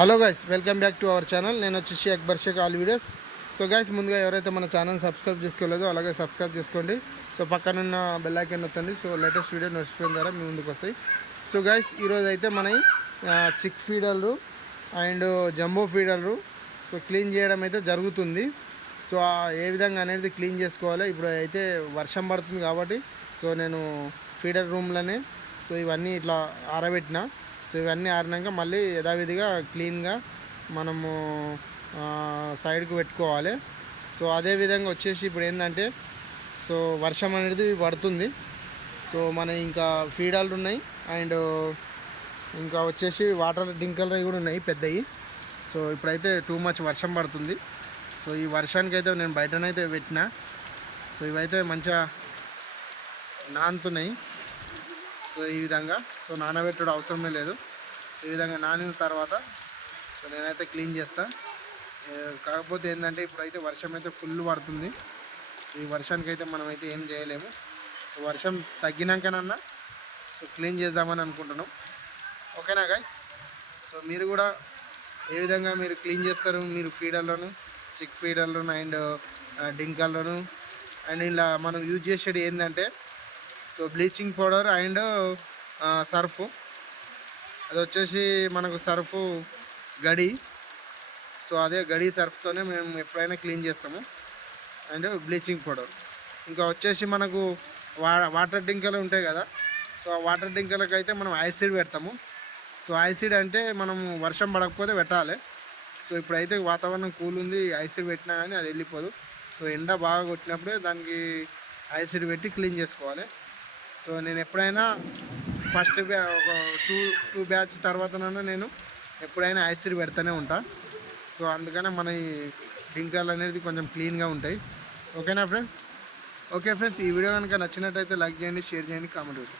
Hello guys, welcome back to our channel. నేను వచ్చేసి Akbar Shaikh all videos. So guys, ముందుగా ఎవరైతే మన ఛానల్ సబ్స్క్రైబ్ చేసుకోలేదో అలాగే సబ్స్క్రైబ్ చేసుకోండి. సో పక్కనున్న బెల్ ఐకాన్ నొక్కండి. సో లేటెస్ట్ వీడియో నోటిఫికేషన్ ద్వారా మీ ముందుకు వస్తాయి. సో గైస్, ఈరోజు అయితే మన చిక్ ఫీడర్లు అండ్ జంబో ఫీడర్లు సో క్లీన్ చేయడం అయితే జరుగుతుంది. సో ఏ విధంగా అనేది క్లీన్ చేసుకోవాలి. ఇప్పుడు అయితే వర్షం పడుతుంది కాబట్టి సో నేను ఫీడర్ రూమ్లోనే సో ఇవన్నీ ఇట్లా ఆరబెట్టిన. సో ఇవన్నీ ఆరినాక మళ్ళీ యథావిధిగా క్లీన్గా మనము సైడ్కి పెట్టుకోవాలి. సో అదేవిధంగా వచ్చేసి ఇప్పుడు ఏంటంటే సో వర్షం అనేది పడుతుంది. సో మన ఇంకా ఫీడర్లు ఉన్నాయి అండ్ ఇంకా వచ్చేసి వాటర్ డింకర్లు కూడా ఉన్నాయి పెద్దవి. సో ఇప్పుడైతే టూ మచ్ వర్షం పడుతుంది. సో ఈ వర్షానికి అయితే నేను బయటనైతే పెట్టిన. సో ఇవైతే మంచిగా నానుతున్నాయి. సో ఈ విధంగా సో నానబెట్టడం అవసరమే లేదు. ఈ విధంగా నానిన తర్వాత సో నేనైతే క్లీన్ చేస్తా. కాకపోతే ఏంటంటే ఇప్పుడైతే వర్షం అయితే ఫుల్ పడుతుంది. ఈ వర్షానికి అయితే మనం అయితే ఏం చేయలేము. సో వర్షం తగ్గినాకనన్నా సో క్లీన్ చేద్దామని అనుకుంటున్నాం. ఓకేనా గైస్? సో మీరు కూడా ఏ విధంగా మీరు క్లీన్ చేస్తారు మీరు ఫీడర్లను, చిక్ ఫీడర్లను అండ్ డింకర్లను అండ్ ఇలా మనం యూజ్ చేసేది ఏంటంటే so bleaching powder and Surf. అది వచ్చేసి మనకు సర్ఫ్ గడి. సో అదే గడి సర్ఫ్తోనే మేము ఎప్పుడైనా క్లీన్ చేస్తాము. And bleaching powder. ఇంకా వచ్చేసి మనకు వాటర్ డింకర్లు ఉంటాయి కదా. సో ఆ వాటర్ డింకర్లకు అయితే మనం యాసిడ్ పెడతాము. సో యాసిడ్ అంటే మనము వర్షం పడకపోతే పెట్టాలి. సో ఇప్పుడైతే వాతావరణం కూల్ ఉంది, యాసిడ్ పెట్టినా కానీ అది వెళ్ళిపోదు. సో ఎండ బాగా కొట్టినప్పుడే దానికి యాసిడ్ పెట్టి క్లీన్ చేసుకోవాలి. సో నేను ఎప్పుడైనా ఫస్ట్ ఒక టూ బ్యాచ్ తర్వాతనైనా నేను ఎప్పుడైనా యాసిడ్ పెడతానే ఉంటా. సో అందుకనే మన ఈ డింకర్లు అనేది కొంచెం క్లీన్గా ఉంటాయి. ఓకేనా ఫ్రెండ్స్? ఓకే ఫ్రెండ్స్, ఈ వీడియో కనుక నచ్చినట్టయితే లైక్ చేయండి, షేర్ చేయండి, కామెంట్ చేయండి.